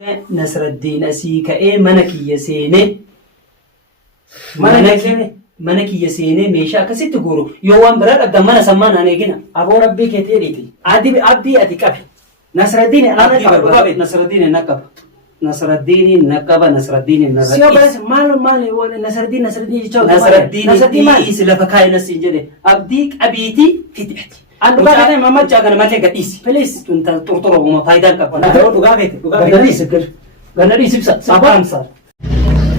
Nasraddiin asii ka'ee mana kiyya seenee mana kiyya seenee meeshaa akkasitti guuru yoo waan biraa dhabdan mana sammaan aan eegina. Aboo rabbii keetii dhiiti. Abdii ati qabi. Nasraddiin Nasraddiin naqaba. Nasraddiin naqaba. Nasraddiin narratti. Siyoo bareessa maal Nasraddiin jechuun. Nasraddiin lafa kaayina siin jedhe abdii qabiitii fidhati. Dhugaa feete mammacha kana malee gadhiisi. Please. Turturuma faayidaan qaba. Dhugaa feete. Ganadhiis ibsa. Sabaamsaa.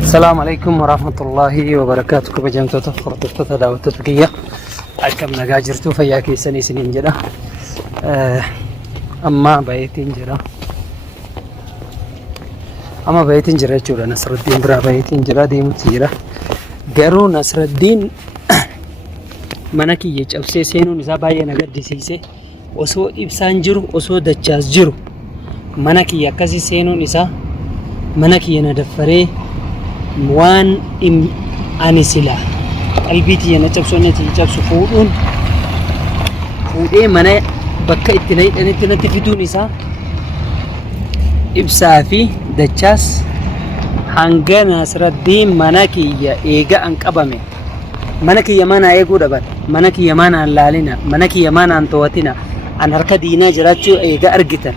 السلام عليكم ورحمة الله وبركاته. كبجمتوتا فردوتا دعوتوتا كيا أكم نجاجرتو فياكي سنين جدا أما بيتين جرا جورا نصر الدين برا بيتين جرا ديم تيرا غيرو نصر الدين منكي يجاب سيسينو نزابايا نجد ديسيسه وسو إبسان جرو وسو دجاز جرو منكي يكاسي سينو نزا منكي يندفري waan ani sila qalbiitii yana cabsooneeti cabsu fuudhee mana bakka itti naydhanitti natti fiduun isaa ibsaa fi dachaas hanga Nasraddiin mana kiyya eega an qabame mana kiyya mana eeguu dhaban mana kiyya mana an laalina mana kiyya mana an to'atina an harka diinaa jiraachuu eega argitan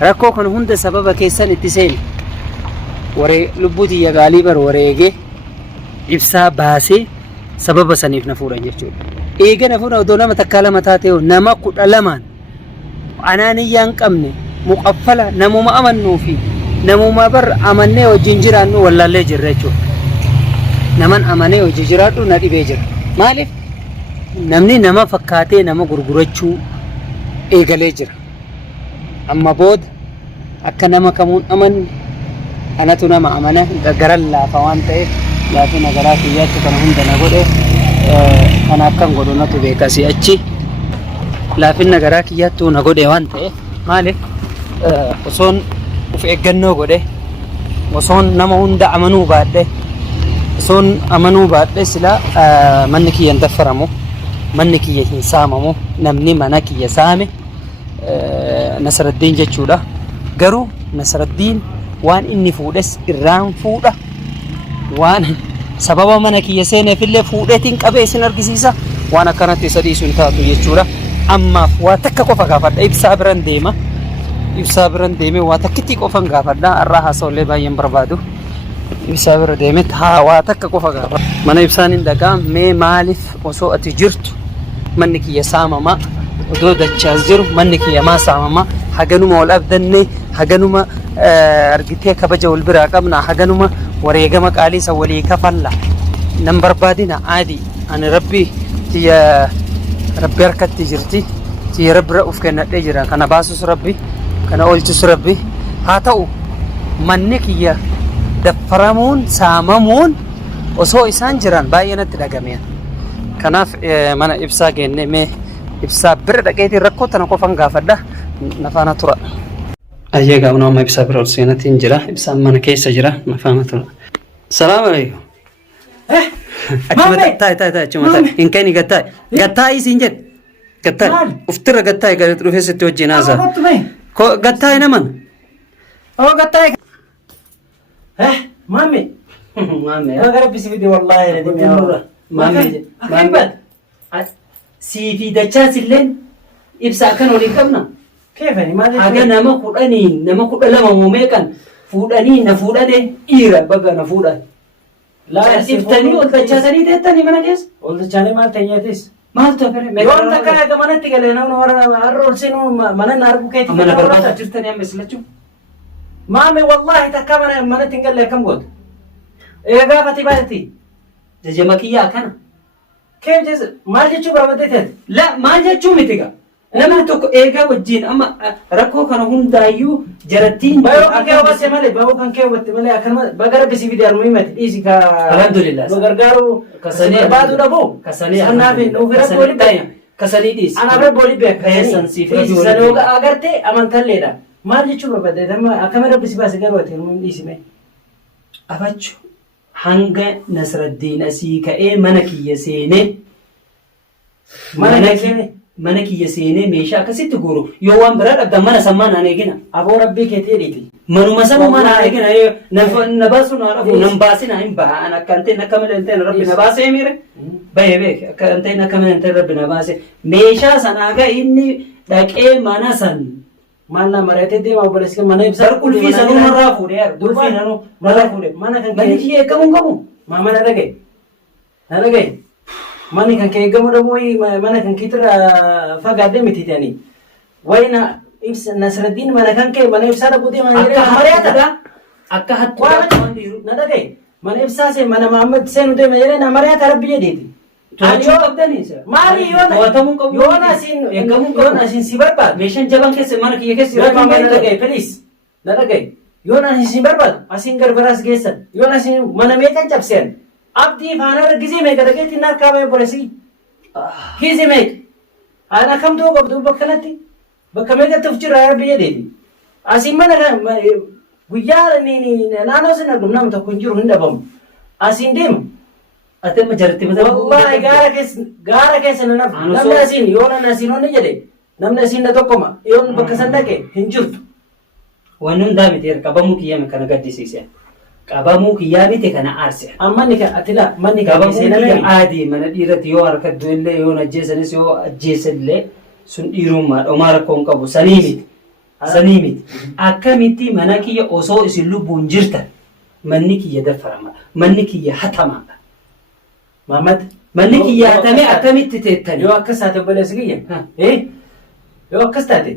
rakkoo kan hunda sababa keessan itti seeni waree lubbuuti yagaalii bar wareege ibsaa baasee sababa saniif na fuudhan jechuudha. Eega na fuudhan odoo nama takkaa lama taatee nama 12 anaaniyyaan qabne muqaffala namuma amannuu fi namuma bar amannee wajjin jiraannu wallaallee jirra jechuudha. Naman amanee wajjin jiraadhu na dhibee jira. Maaliif namni nama fakkaatee nama gurgurachuu eegalee jira. Amma booda akka nama kamuun amanne anatu nama amana garan laafa waan ta'eef laafina garaa kiyyaatti kana hunda na godhe kana akkan godhu natu beeka si'achi laafina garaa kiyyaattu na godhe waan ta'eef maaliif osoon uf eeggannoo godhe osoon nama hunda amanuu baadhe osoon amanuu baadhe sila manni kiyya hin daffaramu manni kiyya hin saamamu namni mana kiyya saame Nasraddiin jechuudha garuu Nasraddiin waan inni fuudhes irraan fuudha waan sababa mana kiyya seeneefillee fuudheetiin qabee isin argisiisa waan akkanatti isa dhiisu hin taatu jechuudha. Ammaaf waa takka qofa gaafadha ibsaa biran deeme waa takkitti qofan gaafadha har'aa haasa'ullee baay'een barbaadu ibsaa bira deeme waa takka qofa gaafadha mana ibsaan hin dhagaa mee maaliif osoo ati jirtu manni kiyya saamamaa odoo dachaas jiru manni kiyya maa saamamaa haganuma wal abdanne haganuma argitee kabaja wal biraa qabna haganuma wareegama qaaliisa walii kafalla nan barbaadina aadi ani rabbi harkatti jirti tiya rabbi uf kennadhee jira kana baasus rabbi kana oolchus rabbi haa ta'u manni kiyya daffaramuun saamamuun osoo isaan jiran baay'ee natti dhagameera kanaaf mana ibsaa geenne mee ibsaa bira dhaqeetiin rakkoo tana qofan gaafadha nafaana tura. Ayyaga unama ibsa bira seenatiin jira ibsaan mana keessa jira nafaana tura. Salaam alaykum. Maamee. Tai achuma inkani gattai isin jedhe gattai uftira gattai gara dhufeessatti wajjin haasa ko gattai naman gattai maamee gara bisi fide wallahi maamee siifi dachaa silleen ibsa akkan waliin qabna. Haga nama 12 muumeeqan fuudhanii na fuudhane dhiira baga na fuudhan. Iftanii ol dachaasanii teettanii mana keessa. Ol dachaanii maal teenyeetis? Maaltu afere? Yoon takka haga manatti galee namni warra har'a ol seenuu mana na argu keetii. Mana barbaadaa jirtanii amma islachuu? Maame wallahi takka manatti hin galle akkam gootu? Gaafati baay'atti. Jajama kiyyaa kana. Keef jeessa maal jechuu barbaadde teeti? La maal jechuu miti gaa? Namni tokko eegaa wajjin amma rakkoo kana hundaayyuu jarattiin bayoo kan keewwatte malee akkanuma bagara bisi fidee himati dhiisi ka alhamdulillah nu gargaaru barbaadu dhabu sannaaf nuufira booli beeka kasanii dhiisi anaafira booli beeka keessan siifira dhiisi sanoo agartee amantalleedha maal jechuu barbaadde akkama bisi baase garuu ati hirmuun dhiisime afachu hanga Nasraddiin asii ka'ee mana kiyya seenee mana kiyya seenee meeshaa akkasitti guuru yoo waan biraa dhabdan mana sammaan aan eegina. Aboo rabbii keetii dhiiti. manuma sanu mana Wallahi. eegina na baasu na rafu nan baasina hin ba'an akka antee na kamala antee rabbi na baasee mire bahe beek akka antee na kamala antee rabbi na baasee meeshaa sana aga inni dhaqee mana san maal na mareetee deema obboleessi mana ibsaa sar qulfii sanuu narraa fuudhee qulfii nanuu narraa fuudhee mana kan manni kee kiyya eegamuu hin qabu maama na dhagaye na dhagaye manni kan kee eegamuu dhabu mana kan kiitira fagaadde miti ta'anii wayna ibsa Nasraddiin mana kan kee mana ibsaa dhabuutee mana akka hariyaatadha akka hattuu waan na dhagaye mana ibsaa see mana Muhammad seenu deema jedhee na mariyaata rabbi jedheeti. to'achuu qabdanii Maali to'atamuu qabu yoona asiin eegamuu yoona qabu asiin si barbaadu. meeshaan jaban keessa mana kiyya keessa Yoo jiraatu maama na hin dhagaye please na dhagaye yoona asiin barbaadu asiin garbaraas geessan yoona asiin mana meeqan cabseen abdii faana argisee meeqa dhageetti na harkaa ba'e boleessi hiisi meeqa ana kamtuu qabdu bakka kanatti bakka meeqatti of jira rabbi jedheeti asiin mana guyyaa naannoo sin argamu nama tokko hin jiru hin dhabamu asiin deema. ate ma jarti mata Wallahi gaara keessa na nafu namni asiin yoona asiin onni jedhe namni asiin na tokkoma yoon bakka san dhaqe hin jirtu. wanni hundaa miti qabamuu kiyyaa kana gaddisiise qabamuu kiyyaa miti kana aarse Manni kan ati laa manni kan qabamuu seenaa kiyya nami aadii mana dhiirati yoo harkaddu illee yoo ajjeesanis yoo ajjeesallee sun dhiirummaa dhomaa rakkoo hin qabu sanii miti akkamitti mana kiyya osoo isin lubbuun jirtan manni kiyya dafarama manni kiyya hatama Muhammad manni kiyya hatame akkamitti teettani yoo akkas taate obboleessi kiyya yoo akkas taate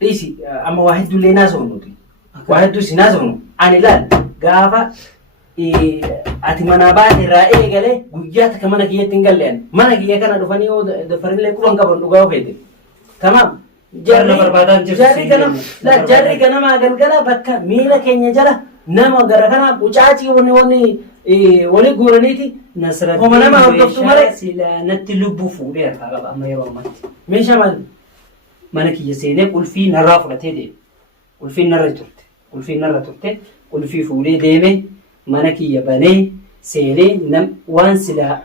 dhiisi amma waa hedduullee naasofnu nuti waa hedduu si naasofnu ani laal gaafa ati manaa baate irraa eegalee guyyaa takka mana kiyyatti hin galle mana kiyya kana dhufanii yoo dafarillee quban qaban dhugaa ofeete tamaam jarri ganamaa galgala bakka miila keenya jala nama gara kana qucaacii wali guuraniiti homa nama hordoftu malee sila natti lubbuu fuudhee harkaa qaba amma yeroo ammatti meeshaa maal mana kiyya seenee qulfii narraa fudhatee deeme qulfiin narra turte qulfii fuudhee deeme mana kiyya banee seenee waan silaa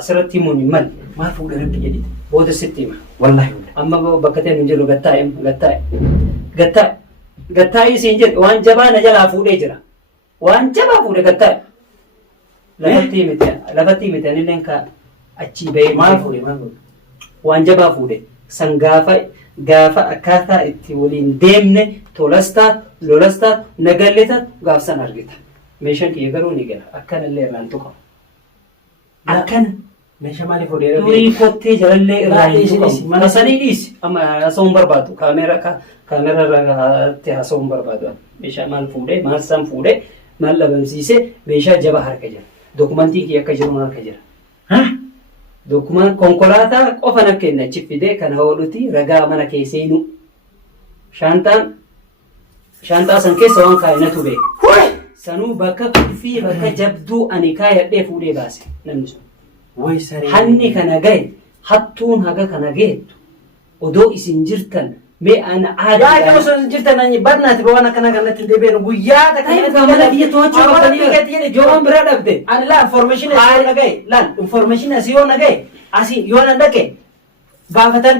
asirratti himuun hin malle maal fuudhee rabbi jedhite booda sitti hima wallahi amma bakka ta'e hin jiru gattaa'e isiin jedhe waan jabaa na jalaa fuudhee jira waan jabaa fuudhe gattaa'e lafatti himite anilleen ka achii bahee maal fuudhe waan jabaa fuudhe san gaafa akkaataa itti waliin deemne tolastaa lolastaa nagalletaa gaafsan argita meeshaan kiyya garuu ni gala akkanallee irraan tuqamu akkana meeshaa maaliif fuudhee rabbi durii kottee jalallee irraan tuqamu mana sanii dhiisi amma haasa'uun barbaadu kaameera irratti haasa'uun barbaadu meeshaa maal fuudhee maal san fuudhee maal dhabamsiisee meeshaa jaba harka jira dokumentii kiyya akka jiru harka jira dokument konkolaataa qofa na kenna achi fidee kana hodhuti ragaa mana keesseenu shaantaa san keessa waan kaayinatu beeka sanuu bakka qulfii bakka jabduu ani kaayadhee fuudhee baase namni sun hanni kana gahe hattuun haga kana geettu odoo isin jirtan mee ana yaa kan osoo jirtan ani barnaati ba waan akkana kanatti deebi'an guyyaa takka mana kiyya to'achuu qabdanii yoo biraa dhabde ani laa information asii yoo nagaye laal information asii yoo nagaye asii yoo na dhaqe baafatan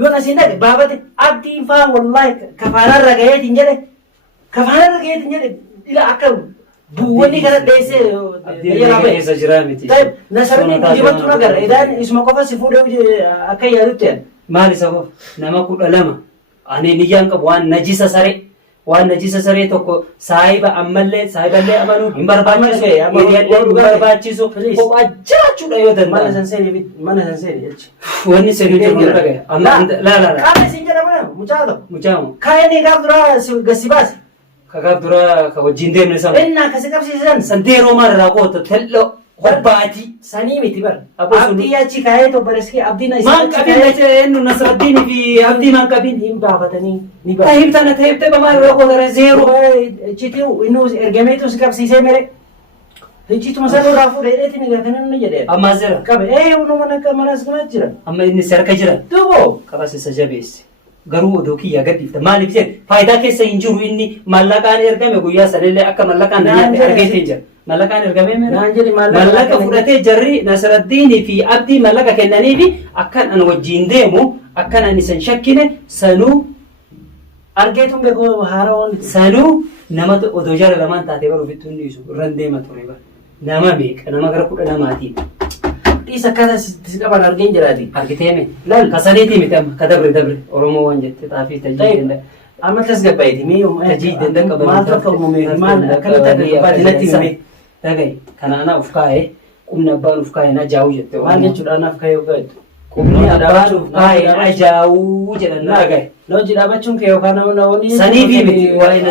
yoo na asii dhaqe baafate abdiin faa wallahi kafaanarra gaheetiin jedhe ila akka buuwwanni kana dheessee keessa jira miti nasarni gujibattu nagarra idaan isuma qofa si fuudhee akka yaadutti yan maali sabab nama 12 ani niyyaan qabu waan najisa saree tokko saahiba ammallee saahiballee amanuu hin barbaachisu kophaa jiraachuudha yoo danda'an mana san seeni jechi wanni seenuu jiru dhagaye laa qaama isin jedhamu mucaamu kaayanii gaaf duraa gassi baase kagaaf duraa ka wajjin deemne sama innaa kasi qabsiisan santeeroo maarraa qoota tello hobbaati sanii miti bar abdii achi kaayee tobbareski abdiin maan qabin eenyu Nasraddiinii fi abdii maan qabin hin baafatanii ni tahibte bamaarraa qoota zeeroo ichiitu inuu ergameetu si qabsiisee mere ichiituma sanurraa fuudhee dheetiin egaa kanan ni jedhee ammaa jira qabe unu manas kanat jira amma inni si harka jira dubo qabasisa jabeesse garuu odoo kiyyaa gadhiifta maaliif jedhe faayidaa keessa hin jiru inni mallaqaan ergame guyyaa sanillee akka mallaqaan argeetiin jira mallaqaan ergamee mallaqa fudhatee jarri Nasraddiinii fi abdii mallaqa kennanii fi akkan an wajjiin deemu akkan an isan shakkine sanuu Argeetuun beekoo haaraawwan Sanuu nama otoo jara lamaan taatee baruuf itti hundisu irraan deema ture bara. Nama beeka nama gara 10 dhiisa akkaataa si qaban argeen jiraati. argiteeme. Laal kasaniitii miti amma ka dabre Oromoo waan jette xaafii tajii amma tasgabbaa'eeti mee tajii danda'a qaban. maal tokko uumame maal akkamitti tasgabbaa'eeti natti himee. Dhagaye kanaana uf kaa'ee qubni abbaan uf kaa'ee na jaa'u jette. Maal jechuudha anaaf ka'ee hoggaatu. Qubni abbaan uf kaa'ee na jaa'u jedhan na dhagaye. Hojii dhaabachuun kee yookaan namoonni Sanii fi miti waa'ee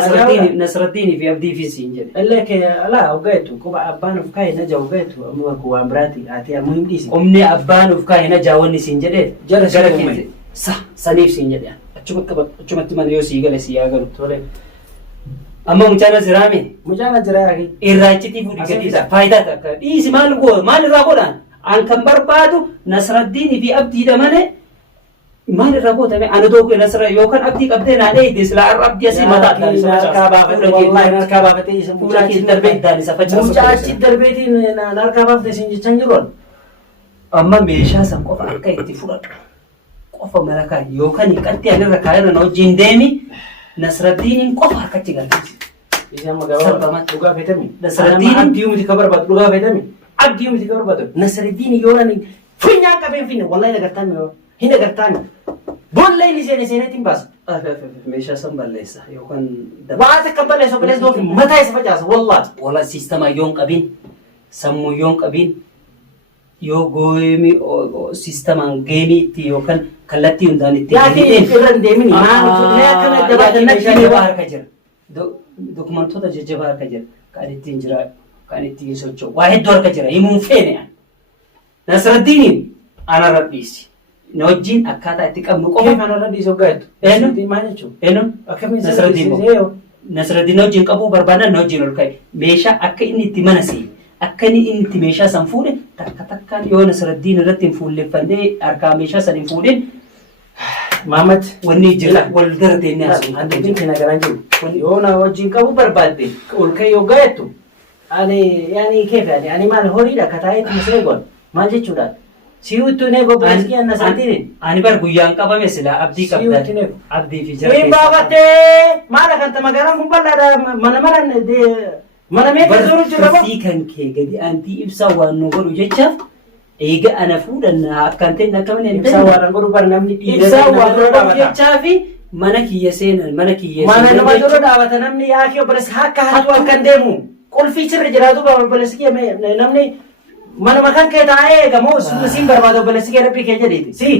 Nasraddiinii fi Abdii fi siin jedhe. illee kee alaa hoggaatu quba abbaan of kaa'ee na jaa'u hoggaatu amma waan biraati ati amma hin dhiisi. Qubni abbaan uf kaa'ee na jaa'u siin jedhe. Jara Jara siin keente. Saniif siin jedhe. Achumatti mana yoo sii gale sii yaa galu. Tole. Amma mucaan asiraame. Mucaan jiraa yaa Irraachitii fuudhi gadiidha. Faayidaa takka. Dhiisi maal irraa godhaan? An kan barbaadu Nasraddiinii fi Abdiidha malee maal irraa gootame? Ani tokko Nasra yookaan Abdii qabdee naa dheeyde silaa har'a Abdii asii mataa narkaa baafatee wallahi narkaa baafatee isa fuula keessa darbee iddaan isa facaasu. mucaa achi darbeetiin narkaa baafatee siin jechaan jiruun. Amma meeshaa san qofa akka itti fudhadhu. Qofa marakaa yookaan hiiqatti ani irra kaa'ee na wajjin deemi Nasraddiiniin qofa harkatti galchisi. Isa amma gabaa dhugaa feetami. Nasraddiin Abdii miti ka barbaadu dhugaa feetami. Abdii miti ka barbaadu. Nasraddiin yoo ani funyaan qabeen finne wallahi nagartaan hin agartaan. Bolla inni seenetti hin baasa. Meeshaa san balleessa yookaan Waa takka balleessa balleessa doofi mataa isa facaasa wallahi. wala siistama yoon qabin sammuu yoon qabin yoo gooyemi siistamaan geemii itti yookaan kallattii hundaan itti Yaakiin irra hin deemini. Maal akkana dabalatannatti jajjabaa harka jira. Dokumentoota jajjabaa harka jira. Kan ittiin jira kan ittiin socho'u waa hedduu harka jira himuun feene an. Nasraddiiniin ana rabbiisi. Na wajjin akkaataa itti qabnu Qofa qofa. kanarra dhiisoo gaaddu. Eenyu? Maal jechuun? Eenyu? Akkamiin Nasraddiin sirreessee Nasraddiin na wajjin qabuu barbaadan na wajjin ol ka'e. Meeshaa akka inni itti mana se'e. Akka inni itti meeshaa san fuudhe takka takkaan yoo Nasraddiin irratti hin fuulleffannee harkaa meeshaa san hin fuudhin Maamad. wanni jira wal gara deemnee haasa'u. Addunyaa keenya garaa jiru. Yoo na wajjin qabu barbaadde ol ka'e yoo gaa'ettu. Ani keefe ani maal horiidha kataayeetti misee goon maal jechuudhaan. Si'uutu ne gobbaanis kiyyan na saaxirin. Ani bar guyyaan qabame sila abdii qabda. Si'uutu ne. Abdii fi jara Hin baafattee maala kan magaalaan kun bal'aadha mana meeqa jiru jira ba. Barfii kan kee gadi antii ibsaa waan nu godhu jechaaf eega ana fuudhanna akkaan ta'e akka malee Ibsaa waan godhu bar namni dhiira. ibsaa waan godhu jechaafi mana kiyya seenan mana kiyya Mana nama dura dhaabata namni yaakii obboleessa akka haatu halkan deemu. Qulfii sirri jiraatu obboleessi kee namni mana makan kee taa'ee gamoo siin barbaadu obboleessi kee rabbii kee jedheeti. Si.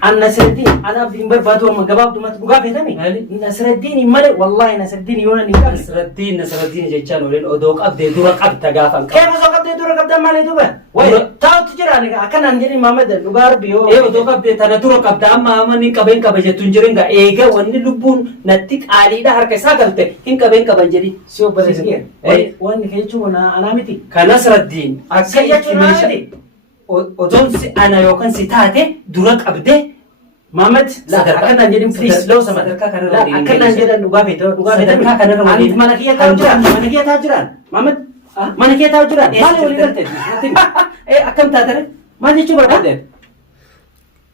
Nasraddiin anaaf hin barbaadu amma gabaabdumatti dhugaa feetame. Nasraddiin malee wallaahi Nasraddiin yoo nan hin qabne. Nasraddiin jechaan oleen odoo qabdee dura qabda gaafan qaba. Kee osoo qabdee dura qabdan malee duuba. Wayi taa'utti jiraan akkanaan jedhin Maamad dhugaa rabbi yoo. Odoo qabdee tana dura qabda amma ni qabeen qaba jettu hin jirin gaa eega wanni lubbuun natti qaaliidha harka isaa galte hin qabeen qaban jedhi. Si obboleessi kee. Wanni kee jechuun anaa miti. Kan Nasraddiin akka itti meeshaa odoon si ana yookaan si taate dura qabdee Maamad akkanaan jedhin please loo sama. Akkanaan jedhan dhugaa feetame. Ani mana kiyya taa'u jiraan. Mana kiyya taa'u jiraan. Maamad mana kiyya taa'u jiraan. Maali walii galte? akkam taatare Maal jechuu barbaadde?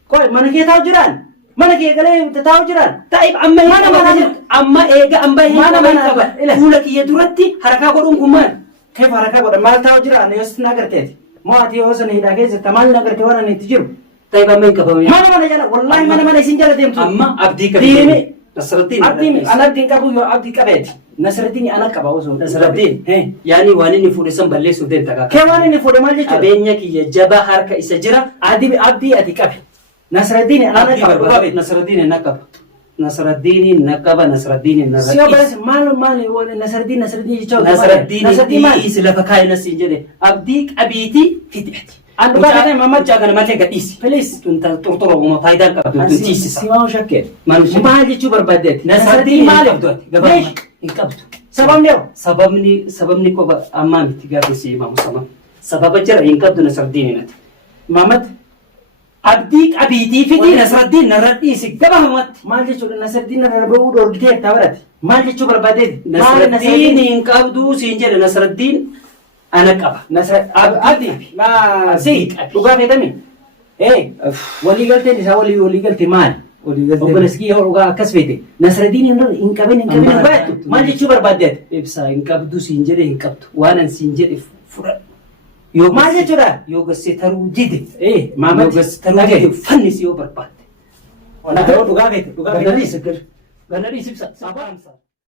Koi mana kiyya taa'u jiraan. Mana kiyya galee taa'u jiraan. Taa'ib amma eega amma qaba fuula kiyya duratti harakaa godhuun kun maal? Keef harakaa godhan maal taa'u jiraan yoo sitti nagarteeti. Moo ati yoo sana hidhaa keessatti maal nagartee waan ani itti jiru. Taa'ib amma hin qabame. Mana jala wallaahi mana isin jala deemtu. Amma abdii Diime. qabdi. Nasraddiin. Ana abdiin qabu yoo abdii qabeeti. Nasraddiin ana qaba osoo. Nasraddiin. Yaani waan inni fuudhe san balleessuuf deemta kaa. Kee waan inni fuudhe maal jechuudha? Qabeenya kiyya jabaa harka isa jira. Abdii ati qabi. Nasraddiin ana qaba dhugaa beektu. Nasraddiin na qaba. Nasraddiin na qaba. Nasraddiin na Si obboleessi maal Nasraddiin jecha Nasraddiin si lafa kaa'e nasiin jedhe abdii qabiitii fidhati. An dhugaa kana Maamad Mucaa kana malee gadhiisi. please. Xurxura uuma faayidaan qabdu. Tuntiisisa. Simaa shakkee. Maal Maal jechuu barbaaddeeti? Nasraddiin maal qabdu ati gabaa hin qabdu. Sababni yoo? Sababni qofa ammaa miti gaafisi himamu sababa jira hin qabdu Nasraddiin himate. Maamad Abdii qabiitii fidii Nasraddiin narra dhiisi gaba hamatti. maal jechuudha? Nasraddiin narra bahuu dhoorgitee taa'urati. Maal jechuu barbaaddeeti? Nasraddiin hin qabdu siin jedhe Nasraddiin ana qaba. Si dhugaa feetami. Walii galteen isaa walii galtee maali? Obboleessi kiyya dhugaa akkas feete. Nasradiin hin qabin baay'atu. Maal jechuu barbaaddeet? Ibsaa hin qabdu siin jedhe hin qabdu. Waan an siin jedhe fudhadhu. Maal jechuudha? Yoo gassee taruu dide. Maamatti. Yoo gassee taruu dide fannis yoo barbaadde. Dhugaa feete. Ganadhiis ibsaa.